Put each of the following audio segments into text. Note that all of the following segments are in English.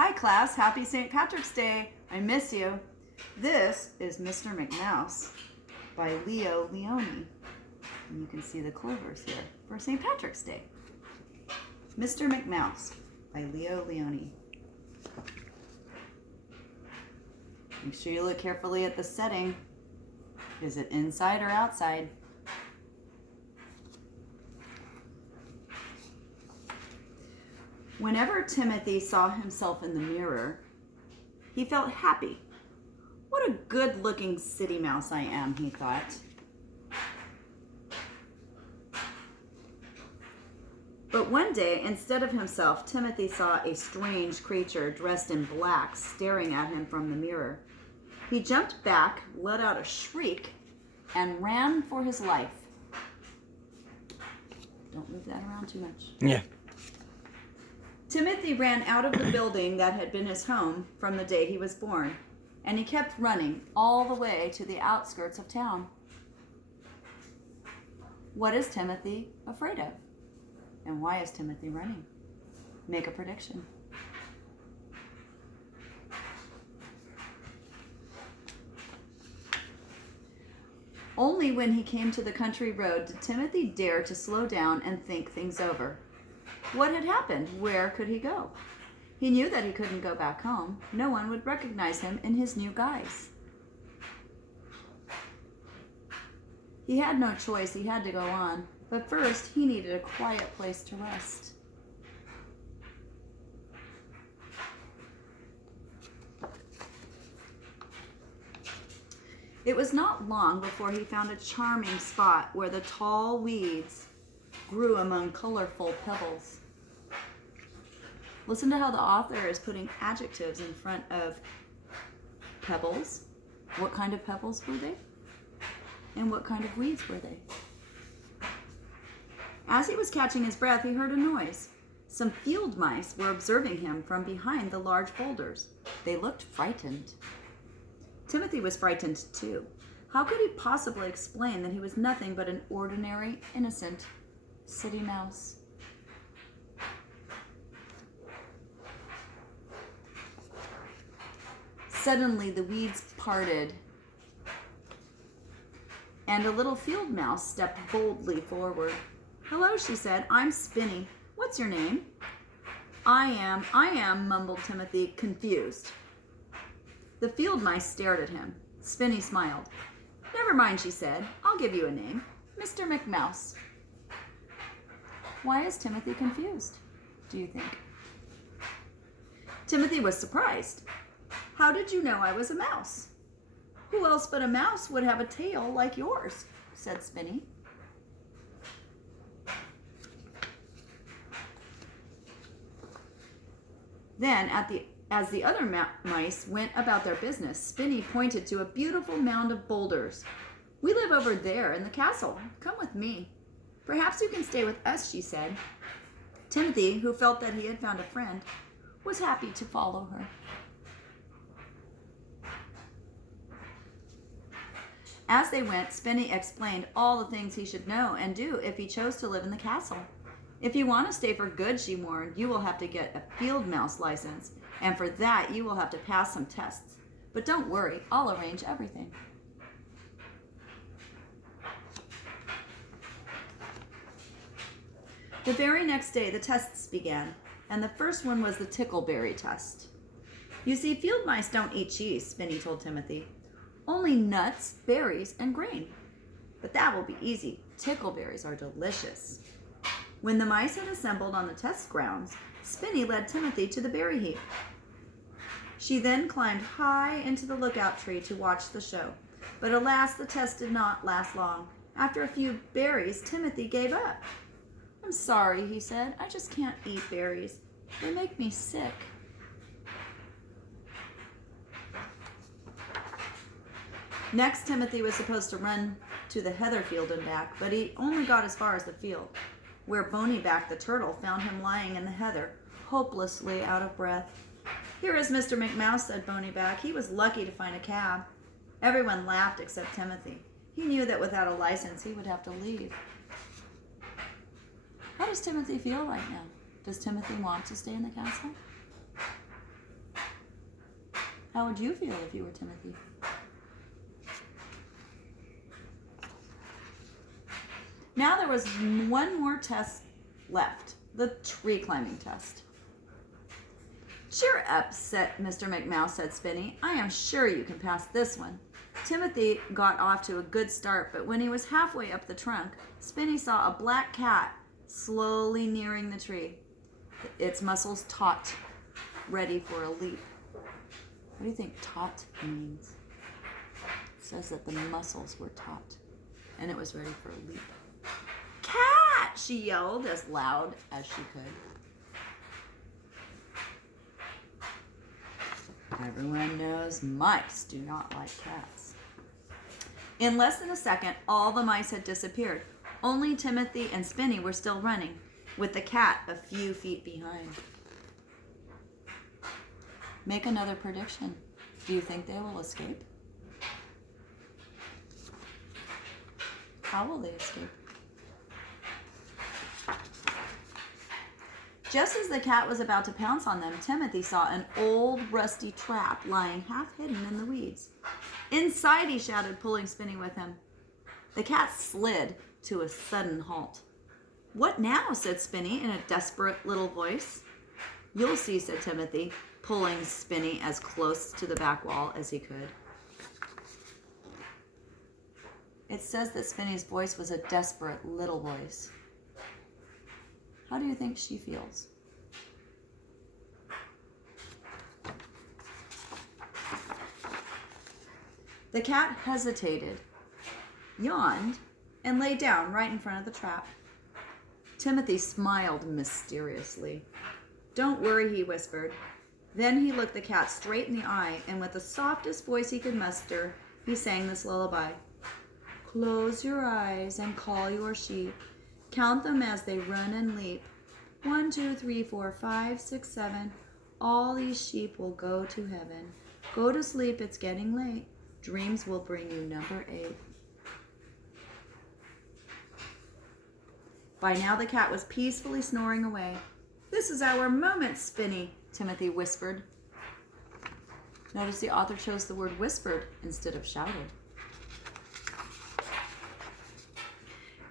Hi class, happy St. Patrick's Day. I miss you. This is Mr. McMouse by Leo Leone. And you can see the clovers here for St. Patrick's Day. Mr. McMouse by Leo Leone. Make sure you look carefully at the setting. Is it inside or outside? Whenever Timothy saw himself in the mirror, he felt happy. What a good-looking city mouse I am, he thought. But one day, instead of himself, Timothy saw a strange creature dressed in black staring at him from the mirror. He jumped back, let out a shriek, and ran for his life. Don't move that around too much. Yeah. Timothy ran out of the building that had been his home from the day he was born, and he kept running all the way to the outskirts of town. What is Timothy afraid of? And why is Timothy running? Make a prediction. Only when he came to the country road did Timothy dare to slow down and think things over. What had happened? Where could he go? He knew that he couldn't go back home. No one would recognize him in his new guise. He had no choice. He had to go on. But first, he needed a quiet place to rest. It was not long before he found a charming spot where the tall weeds grew among colorful pebbles. Listen to how the author is putting adjectives in front of pebbles. What kind of pebbles were they? And what kind of weeds were they? As he was catching his breath, he heard a noise. Some field mice were observing him from behind the large boulders. They looked frightened. Timothy was frightened too. How could he possibly explain that he was nothing but an ordinary, innocent city mouse? Suddenly, the weeds parted, and a little field mouse stepped boldly forward. "Hello," she said. "I'm Spinny. What's your name?" I am, mumbled Timothy, confused. The field mice stared at him. Spinny smiled. "Never mind," she said. "I'll give you a name. Mr. McMouse." Why is Timothy confused, do you think? Timothy was surprised. "How did you know I was a mouse?" "Who else but a mouse would have a tail like yours?" said Spinny. Then, as the other mice went about their business, Spinny pointed to a beautiful mound of boulders. "We live over there in the castle. Come with me. Perhaps you can stay with us," she said. Timothy, who felt that he had found a friend, was happy to follow her. As they went, Spinny explained all the things he should know and do if he chose to live in the castle. "If you want to stay for good," she warned, "you will have to get a field mouse license, and for that you will have to pass some tests. But don't worry, I'll arrange everything." The very next day, the tests began, and the first one was the tickleberry test. "You see, field mice don't eat cheese," Spinny told Timothy. "Only nuts, berries, and grain. But that will be easy. Tickleberries are delicious." When the mice had assembled on the test grounds, Spinny led Timothy to the berry heap. She then climbed high into the lookout tree to watch the show. But alas, the test did not last long. After a few berries, Timothy gave up. "I'm sorry," he said. "I just can't eat berries. They make me sick." Next, Timothy was supposed to run to the heather field and back, but he only got as far as the field, where Bonyback the turtle found him lying in the heather, hopelessly out of breath. "Here is Mr. McMouse," said Bonyback. He was lucky to find a cab. Everyone laughed except Timothy. He knew that without a license he would have to leave. How does Timothy feel right now? Does Timothy want to stay in the castle? How would you feel if you were Timothy? Now there was one more test left, the tree climbing test. Cheer up, Mr. McMouse, said Spinny. I am sure you can pass this one. Timothy got off to a good start, but when he was halfway up the trunk, Spinny saw a black cat slowly nearing the tree, its muscles taut, ready for a leap. What do you think taut means? It says that the muscles were taut, and it was ready for a leap. Cat! She yelled as loud as she could. Everyone knows mice do not like cats. In less than a second, all the mice had disappeared. Only Timothy and Spinny were still running, with the cat a few feet behind. Make another prediction. Do you think they will escape? How will they escape? Just as the cat was about to pounce on them, Timothy saw an old rusty trap lying half hidden in the weeds. Inside, he shouted, pulling Spinny with him. The cat slid to a sudden halt. What now? Said Spinny in a desperate little voice. You'll see, said Timothy, pulling Spinny as close to the back wall as he could. It says that Spinny's voice was a desperate little voice. How do you think she feels? The cat hesitated, yawned, and lay down right in front of the trap. Timothy smiled mysteriously. Don't worry, he whispered. Then he looked the cat straight in the eye, and with the softest voice he could muster, he sang this lullaby. Close your eyes and call your sheep. Count them as they run and leap. 1, 2, 3, 4, 5, 6, 7. All these sheep will go to heaven. Go to sleep, it's getting late. Dreams will bring you number 8. By now the cat was peacefully snoring away. This is our moment, Spinny, Timothy whispered. Notice the author chose the word whispered instead of shouted.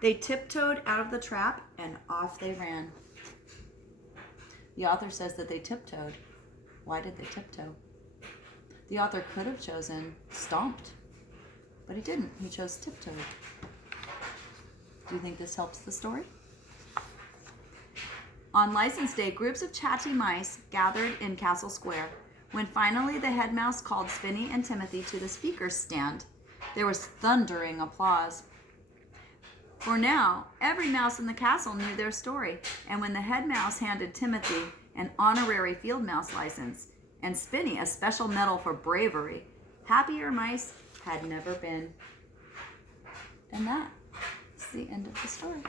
They tiptoed out of the trap and off they ran. The author says that they tiptoed. Why did they tiptoe? The author could have chosen stomped, but he didn't. He chose tiptoed. Do you think this helps the story? On License Day, groups of chatty mice gathered in Castle Square. When finally the head mouse called Spinny and Timothy to the speaker's stand, there was thundering applause. For now, every mouse in the castle knew their story, and when the head mouse handed Timothy an honorary field mouse license and Spinny a special medal for bravery, happier mice had never been. And that is the end of the story.